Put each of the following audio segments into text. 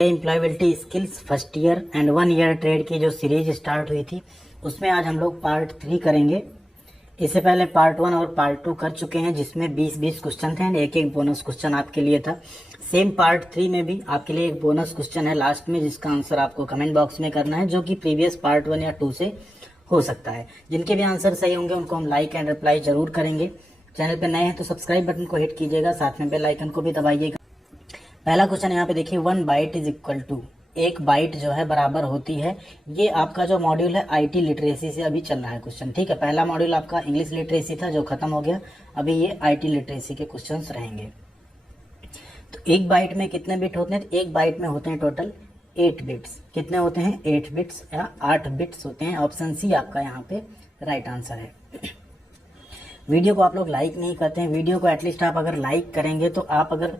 Employability skills first year and 1 year trade की जो series start हुई थी उसमें आज हम लोग पार्ट 3 करेंगे। इससे पहले पार्ट 1 और पार्ट 2 कर चुके हैं जिसमें 20-20 क्वेश्चन थे एंड एक बोनस क्वेश्चन आपके लिए था। सेम पार्ट 3 में भी आपके लिए एक बोनस क्वेश्चन है लास्ट में जिसका आंसर आपको कमेंट बॉक्स में करना है, जो कि प्रीवियस पार्ट 1 या 2 से हो सकता है। जिनके भी आंसर सही होंगे उनको हम लाइक एंड रिप्लाई जरूर करेंगे। चैनल पर नए हैं तो सब्सक्राइब बटन को हिट कीजिएगा, साथ में बेल आइकन को भी दबाइएगा। पहला क्वेश्चन यहाँ पे देखिए, 1 बाइट इज इक्वल टू, एक बाइट जो है बराबर होती है। ये आपका जो मॉड्यूल है आईटी लिटरेसी से अभी चल रहा है क्वेश्चन, ठीक है। पहला मॉड्यूल आपका इंग्लिश लिटरेसी था जो खत्म हो गया, अभी ये आईटी लिटरेसी के क्वेश्चंस रहेंगे। तो एक बाइट में कितने बिट होते हैं? तो एक बाइट में होते हैं टोटल 8 बिट्स। कितने होते हैं? 8 बिट्स या 8 बिट्स होते हैं। ऑप्शन सी आपका यहाँ पे राइट आंसर है। वीडियो को आप लोग लाइक नहीं करते हैं, वीडियो को एटलीस्ट आप अगर लाइक करेंगे तो आप अगर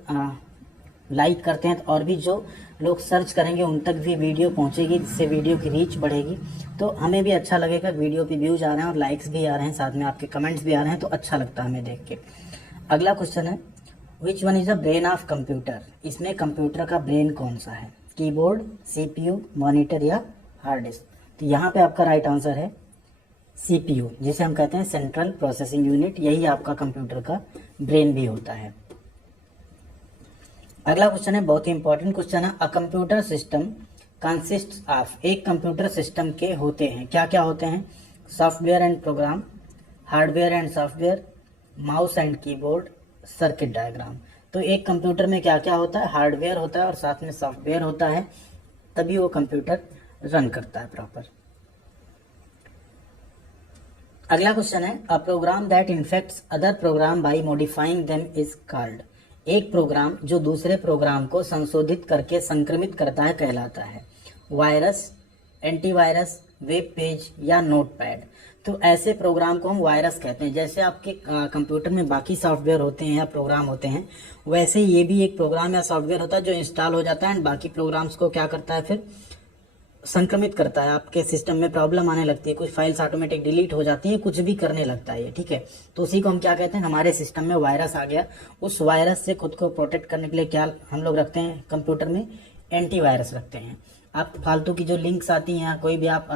लाइक करते हैं तो और भी जो लोग सर्च करेंगे उन तक भी वीडियो पहुंचेगी, जिससे वीडियो की रीच बढ़ेगी। तो हमें भी अच्छा लगेगा, वीडियो पे व्यूज आ रहे हैं और लाइक्स भी आ रहे हैं, साथ में आपके कमेंट्स भी आ रहे हैं, तो अच्छा लगता है हमें देख के। अगला क्वेश्चन है, which one is the brain of computer? इसमें कंप्यूटर का ब्रेन कौन सा है? कीबोर्ड, सीपीयू, मॉनिटर या हार्ड डिस्क? तो यहाँ पे आपका राइट आंसर है सीपीयू, जिसे हम कहते हैं सेंट्रल प्रोसेसिंग यूनिट। यही आपका कंप्यूटर का ब्रेन भी होता है। अगला क्वेश्चन है, बहुत ही इंपॉर्टेंट क्वेश्चन है। A computer system consist of, एक कंप्यूटर सिस्टम के होते हैं, क्या क्या होते हैं? Software and program, hardware and software, mouse and keyboard, circuit diagram. तो एक कंप्यूटर में क्या क्या होता है? हार्डवेयर होता है और साथ में सॉफ्टवेयर होता है, तभी वो कंप्यूटर रन करता है प्रॉपर। अगला क्वेश्चन है, a program that infects other program by modifying them is called. एक प्रोग्राम जो दूसरे प्रोग्राम को संशोधित करके संक्रमित करता है कहलाता है वायरस, एंटीवायरस, वेब पेज या नोटपैड। तो ऐसे प्रोग्राम को हम वायरस कहते हैं। जैसे आपके कंप्यूटर में बाकी सॉफ्टवेयर होते हैं या प्रोग्राम होते हैं, वैसे ये भी एक प्रोग्राम या सॉफ्टवेयर होता है जो इंस्टॉल हो जाता है एंड बाकी प्रोग्राम्स को क्या करता है, फिर संक्रमित करता है। आपके सिस्टम में प्रॉब्लम आने लगती है, कुछ फाइल्स ऑटोमेटिक डिलीट हो जाती है, कुछ भी करने लगता है ये, ठीक है। तो उसी को हम क्या कहते हैं, हमारे सिस्टम में वायरस आ गया, उस वायरस से खुद को प्रोटेक्ट करने के लिए क्या हम लोग रखते हैं कंप्यूटर में? एंटीवायरस रखते हैं। आप फालतू की जो लिंक्स आती हैं, कोई भी आप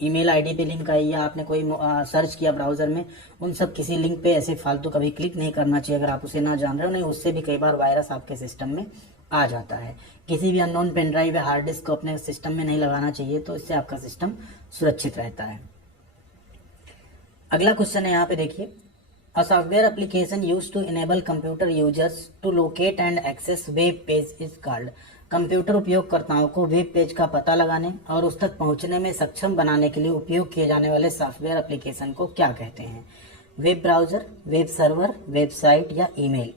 ईमेल आईडी पे लिंक आई या आपने कोई सर्च किया ब्राउजर में, उन सब किसी लिंक पे ऐसे फालतू कभी क्लिक नहीं करना चाहिए अगर आप उसे ना जान रहे हो। नहीं, उससे भी कई बार वायरस आपके सिस्टम में आ जाता है। किसी भी अननोन पेन ड्राइव या हार्ड डिस्क को अपने सिस्टम में नहीं लगाना चाहिए, तो इससे आपका सिस्टम सुरक्षित रहता है। अगला क्वेश्चन है, यहाँ पे देखिए, a software application used to enable computer users to locate and access web page is called. Computer उपयोगकर्ताओं को वेब पेज का पता लगाने और उस तक पहुंचने में सक्षम बनाने के लिए उपयोग किए जाने वाले सॉफ्टवेयर एप्लीकेशन को क्या कहते हैं? Web browser, web server, website या ईमेल?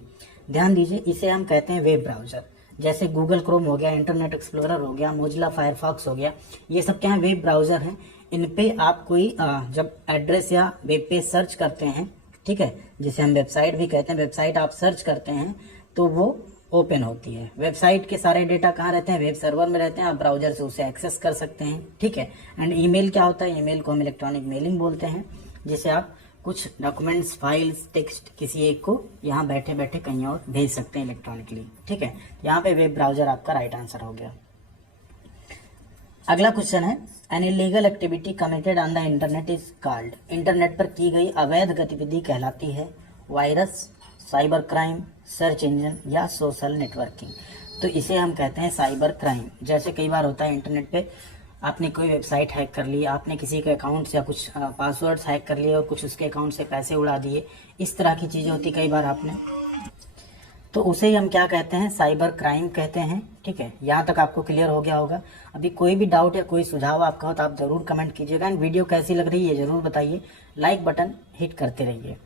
ध्यान दीजिए, इसे हम कहते हैं वेब ब्राउजर। जैसे गूगल क्रोम हो गया, इंटरनेट एक्सप्लोरर हो गया, मोजिला फायरफॉक्स हो गया, ये सब क्या है? वेब ब्राउजर हैं। इन पे आप कोई जब एड्रेस या वेब पेज सर्च करते हैं, ठीक है, जिसे हम वेबसाइट भी कहते हैं, वेबसाइट आप सर्च करते हैं तो वो ओपन होती है। वेबसाइट के सारे डेटा कहाँ रहते हैं? वेब सर्वर में रहते हैं, आप ब्राउजर से उसे एक्सेस कर सकते हैं, ठीक है। एंड ईमेल क्या होता है? ईमेल को हम इलेक्ट्रॉनिक मेलिंग बोलते हैं, जिसे आप कुछ डॉक्यूमेंट्स, फाइल्स, टेक्स्ट किसी एक को यहाँ बैठे बैठे कहीं और भेज सकते हैं इलेक्ट्रॉनिकली, ठीक है। यहाँ पे वेब ब्राउजर आपका राइट आंसर हो गया। अगला क्वेश्चन है, an illegal activity committed on the internet is called. Internet पर की गई अवैध गतिविधि कहलाती है virus, cyber crime, search engine या सोशल नेटवर्किंग? तो इसे हम कहते हैं साइबर क्राइम। जैसे कई बार होता है इंटरनेट पे आपने कोई वेबसाइट हैक कर ली, आपने किसी के अकाउंट से या कुछ पासवर्ड्स हैक कर लिए और कुछ उसके अकाउंट से पैसे उड़ा दिए, इस तरह की चीज़ें होती कई बार आपने, तो उसे ही हम क्या कहते हैं? साइबर क्राइम कहते हैं, ठीक है। यहाँ तक आपको क्लियर हो गया होगा। अभी कोई भी डाउट या कोई सुझाव आपका हो तो आप जरूर कमेंट कीजिएगा एंड वीडियो कैसी लग रही है जरूर बताइए, लाइक बटन हिट करते रहिए।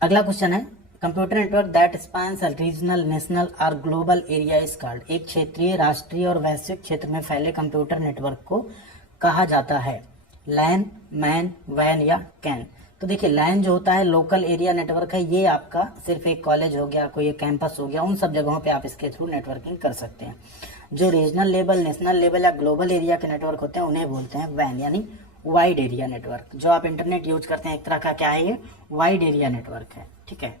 अगला क्वेश्चन है, computer network that spans regional, national और ग्लोबल एरिया इज कॉल्ड। एक क्षेत्रीय, राष्ट्रीय और वैश्विक क्षेत्र में फैले कंप्यूटर नेटवर्क को कहा जाता है लैन, मैन, वैन या कैन? तो देखिए, लैन जो होता है लोकल एरिया नेटवर्क है, ये आपका सिर्फ एक कॉलेज हो गया, कोई एक कैंपस हो गया, उन सब जगहों पे आप इसके थ्रू नेटवर्किंग कर सकते हैं। जो रीजनल लेवल, नेशनल लेवल या ग्लोबल एरिया के नेटवर्क होते हैं उन्हें बोलते हैं वैन, यानी वाइड एरिया नेटवर्क। जो आप इंटरनेट यूज करते हैं एक तरह का क्या है? ये वाइड एरिया नेटवर्क है, ठीक है।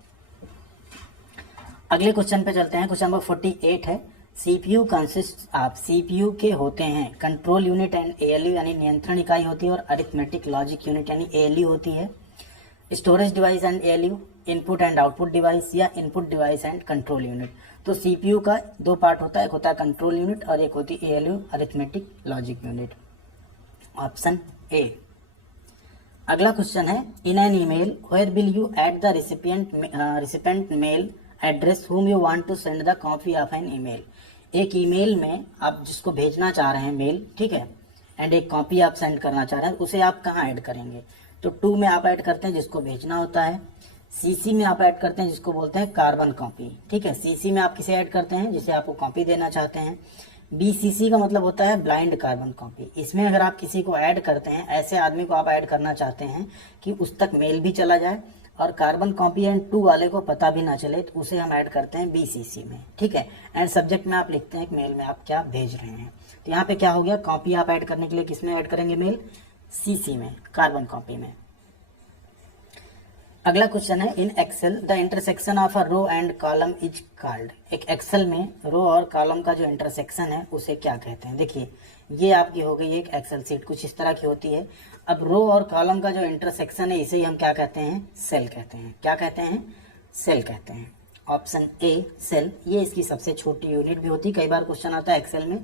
अगले क्वेश्चन पे चलते हैं। क्वेश्चन नंबर 48 है, सीपीयू कंसिस्ट ऑफ, सीपीयू के होते हैं कंट्रोल यूनिट एंड एएलयू यानी नियंत्रण इकाई होती है, और अरिथमेटिक लॉजिक यूनिट यानी एएलयू होती है। Storage device and ALU, input and output device या input device and control unit. तो सीपीयू का दो पार्ट होता है, एक होता है कंट्रोल यूनिट और एक होती है ALU arithmetic logic unit. Option A. अगला क्वेश्चन है, in an email where will you add the recipient mail address whom you want to send the copy of an email। एक ईमेल में आप जिसको भेजना चाह रहे हैं मेल, ठीक है, एंड एक कॉपी आप सेंड करना चाह रहे हैं, उसे आप कहाँ ऐड करेंगे? तो टू में आप ऐड करते हैं जिसको भेजना होता है, सीसी में आप ऐड करते हैं जिसको बोलते हैं कार्बन कॉपी, ठीक है। सीसी में आप किसे ऐड करते हैं? जिसे आपको कॉपी देना चाहते हैं। बीसीसी का मतलब होता है ब्लाइंड कार्बन कॉपी। इसमें अगर आप किसी को ऐड करते हैं, ऐसे आदमी को आप ऐड करना चाहते हैं कि उस तक मेल भी चला जाए और कार्बन कॉपी एंड टू वाले को पता भी ना चले, तो उसे हम ऐड करते हैं बीसीसी में, ठीक है। एंड सब्जेक्ट में आप लिखते हैं कि मेल में आप क्या भेज रहे हैं। तो यहाँ पे क्या हो गया, कॉपी आप ऐड करने के लिए किसमें ऐड करेंगे मेल? सीसी में, कार्बन कॉपी में। अगला क्वेश्चन है, in Excel the intersection of a row and column is called. एक एक्सेल में रो और कॉलम का जो इंटरसेक्शन है उसे क्या कहते हैं? देखिए ये आपकी हो गई एक एक्सेल सीट, कुछ इस तरह की होती है। अब रो और कॉलम का जो इंटरसेक्शन है इसे ही हम क्या कहते हैं? सेल कहते हैं। क्या कहते हैं? सेल कहते हैं। Option A cell. ये इसकी सबसे छोटी यूनिट भी होती है, कई बार क्वेश्चन आता है एक्सेल में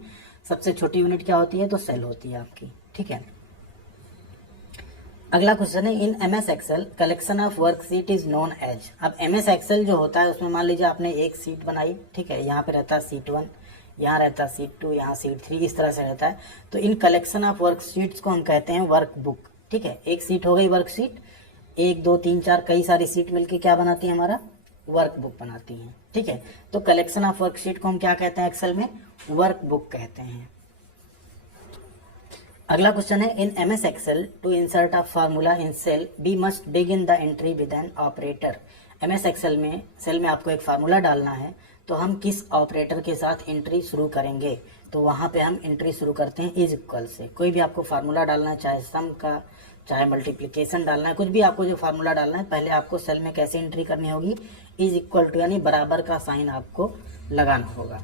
सबसे छोटी यूनिट क्या होती है, तो सेल होती है आपकी, ठीक है। अगला क्वेश्चन है, in MS Excel collection of worksheet is known as. अब एमएस एक्सेल जो होता है उसमें मान लीजिए आपने एक सीट बनाई, ठीक है, यहाँ पे रहता है सीट 1, यहाँ रहता है सीट 2, यहाँ सीट 3, इस तरह से रहता है। तो इन कलेक्शन ऑफ वर्कशीट्स को हम कहते हैं वर्क बुक, ठीक है। एक सीट हो गई वर्कशीट, 1 2 3 4 कई सारी सीट मिलके क्या बनाती है? हमारा वर्क बुक बनाती है, ठीक है। तो कलेक्शन ऑफ वर्कशीट को हम क्या कहते हैं एक्सेल में? वर्क बुक कहते हैं। अगला क्वेश्चन है, in MS Excel to insert a formula in cell B must begin the entry with an operator. MS Excel में सेल में आपको एक फार्मूला डालना है, तो हम किस ऑपरेटर के साथ एंट्री शुरू करेंगे? तो वहां पे हम एंट्री शुरू करते हैं इज इक्वल से। कोई भी आपको फार्मूला डालना है, चाहे सम का, चाहे मल्टीप्लिकेशन डालना है, कुछ भी आपको जो फार्मूला डालना है, पहले आपको सेल में कैसे एंट्री करनी होगी? इज इक्वल टू, यानी बराबर का साइन आपको लगाना होगा।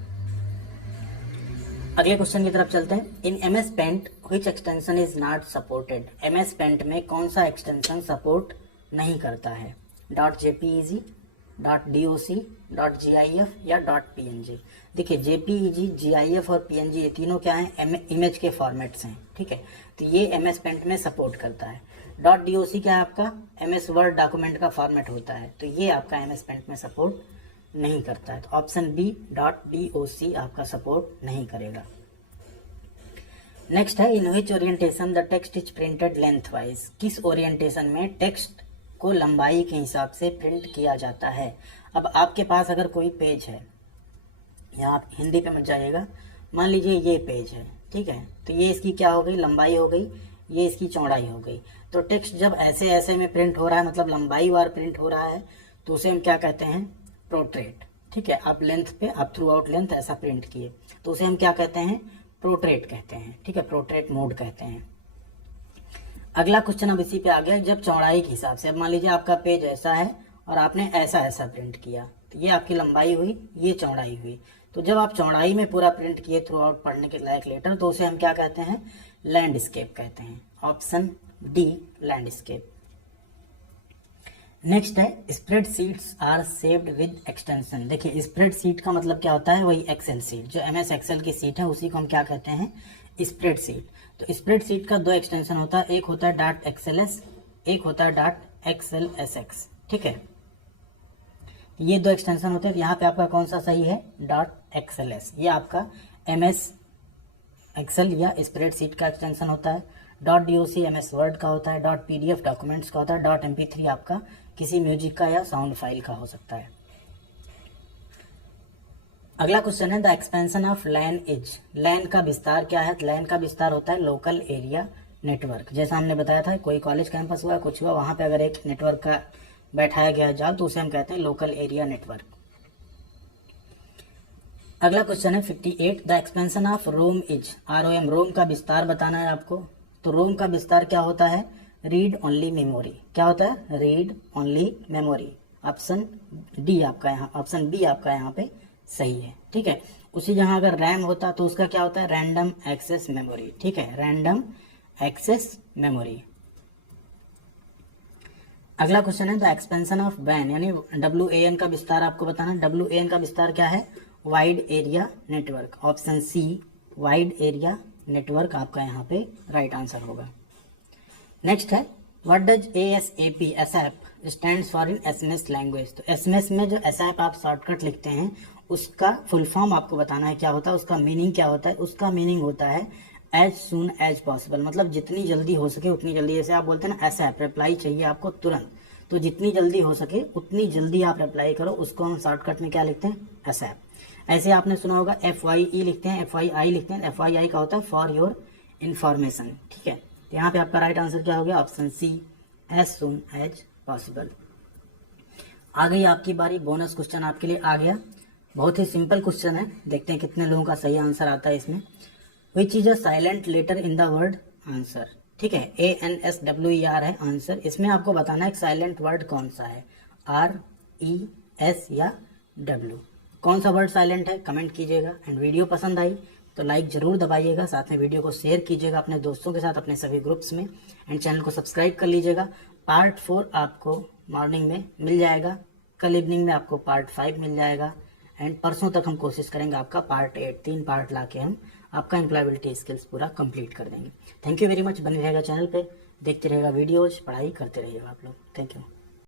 अगले क्वेश्चन की तरफ चलते हैं, in MS Paint which extension is not supported. MS Paint में कौन सा एक्सटेंशन सपोर्ट नहीं करता है? .jpeg, .doc, .gif या .png। देखिए jpeg, gif और png ये तीनों क्या हैं? इमेज के फॉर्मेट्स हैं, ठीक है। तो ये एमएस पेंट में सपोर्ट करता है। .doc क्या है आपका? एमएस वर्ड डॉक्यूमेंट का फॉर्मेट होता है, तो ये आपका एमएस पेंट में सपोर्ट नहीं करता है। तो ऑप्शन बी .doc आपका सपोर्ट नहीं करेगा। नेक्स्ट है, in which orientation the text is printed lengthwise. किस ओरिएंटेशन में टेक्स्ट को लंबाई के हिसाब से प्रिंट किया जाता है? अब आपके पास अगर कोई पेज है, यहाँ आप हिंदी पे मत जाइएगा, मान लीजिए ये पेज है, ठीक है, तो ये इसकी क्या हो गई? लंबाई हो गई, ये इसकी चौड़ाई हो गई। तो टेक्स्ट जब ऐसे ऐसे में प्रिंट हो रहा है, मतलब लंबाई वार प्रिंट हो रहा है, तो उसे हम क्या कहते हैं? प्रोट्रेट, ठीक है। आप लेंथ पे, आप थ्रू आउट लेंथ ऐसा प्रिंट किए, तो उसे हम क्या कहते हैं? प्रोट्रेट कहते हैं, ठीक है, प्रोट्रेट मोड कहते हैं। अगला क्वेश्चन अब इसी पे आ गया, जब चौड़ाई के हिसाब से, अब मान लीजिए आपका पेज ऐसा है और आपने ऐसा ऐसा प्रिंट किया, तो ये आपकी लंबाई हुई, ये चौड़ाई हुई। तो जब आप चौड़ाई में पूरा प्रिंट किए थ्रू आउट पढ़ने के लायक लेटर, तो उसे हम क्या कहते हैं? लैंडस्केप कहते हैं। Option D landscape. नेक्स्ट है, spreadsheets are saved with extension. देखिए स्प्रेडशीट का मतलब क्या होता है? वही एक्सेल सीट, जो एमएस एक्सेल की सीट है उसी को हम क्या कहते हैं? स्प्रेडशीट। तो स्प्रेडशीट का दो एक्सटेंशन होता है, एक होता है .xls, एक होता है .xlsx, ठीक है। ये दो एक्सटेंशन होते हैं। यहाँ पे आपका कौन सा सही है? .xls। ये आपका एमएस एक्सेल या स्प्रेडशीट का एक्सटेंशन होता है। .doc एमएस वर्ड का होता है। .pdf डॉक्यूमेंट्स का होता है। .mp3 आपका किसी म्यूजिक का या साउंड फाइल का हो सकता है। अगला क्वेश्चन है, the expansion of LAN is. LAN का विस्तार क्या है? लैन का विस्तार होता है लोकल एरिया नेटवर्क। जैसा हमने बताया था, कोई कॉलेज कैंपस हुआ, कुछ हुआ, वहां पे अगर एक नेटवर्क का बैठाया गया जाल, तो उसे हम कहते हैं लोकल एरिया नेटवर्क। अगला क्वेश्चन है 58, the expansion of ROM is. ROM, ROM का विस्तार बताना है आपको। तो रोम का विस्तार क्या होता है? Read only memory. क्या होता है? Read only memory. Option D आपका यहाँ, ऑप्शन बी आपका यहाँ पे सही है, ठीक है। उसी जहां अगर रैम होता तो उसका क्या होता है, रैंडम एक्सेस मेमोरी। ठीक है, रैंडम एक्सेस मेमोरी। अगला क्वेश्चन है द एक्सपेंशन ऑफ वैन, यानी WAN का विस्तार आपको बताना। WAN का विस्तार क्या है, wide area network. Option C wide area network आपका यहाँ पे राइट आंसर होगा। नेक्स्ट है what does ASAP ASAP stands for in SMS language. तो SMS में जो एसएप आप शॉर्टकट लिखते हैं उसका फुल फॉर्म आपको बताना है क्या होता है, उसका मीनिंग क्या होता है। उसका मीनिंग होता है एज सुन एज पॉसिबल, मतलब जितनी जल्दी हो सके उतनी जल्दी। जैसे आप बोलते हैं ना एसएप, रिप्लाई चाहिए आपको तुरंत, तो जितनी जल्दी हो सके उतनी जल्दी आप रिप्लाई करो, उसको हम शॉर्टकट में क्या लिखते हैं, एसएप। ऐसे आपने सुना होगा FYE लिखते हैं, FYI लिखते हैं। FYI का होता है फॉर योर इन्फॉर्मेशन। ठीक है, तो यहाँ पे आपका राइट आंसर क्या हो गया, option C as soon as possible. आ गई आपकी बारी, बोनस क्वेश्चन आपके लिए आ गया। बहुत ही सिंपल क्वेश्चन है, देखते हैं कितने लोगों का सही आंसर आता है इसमें। Which is a silent letter in the word answer. ठीक है, ANSWER है आंसर। इसमें आपको बताना है साइलेंट वर्ड कौन सा है, RES या W। कौन सा वर्ड साइलेंट है कमेंट कीजिएगा। एंड वीडियो पसंद आई तो लाइक जरूर दबाइएगा, साथ में वीडियो को शेयर कीजिएगा अपने दोस्तों के साथ अपने सभी ग्रुप्स में। एंड चैनल को सब्सक्राइब कर लीजिएगा। पार्ट 4 आपको मॉर्निंग में मिल जाएगा, कल इवनिंग में आपको पार्ट 5 मिल जाएगा। एंड परसों तक हम कोशिश करेंगे आपका पार्ट 8, 3 पार्ट लाके हम आपका एम्प्लॉयबिलिटी स्किल्स पूरा कंप्लीट कर देंगे। थैंक यू वेरी मच, बने रहेगा चैनल पे, देखते रहेगा वीडियोज, पढ़ाई करते रहिएगा आप लोग। Thank you.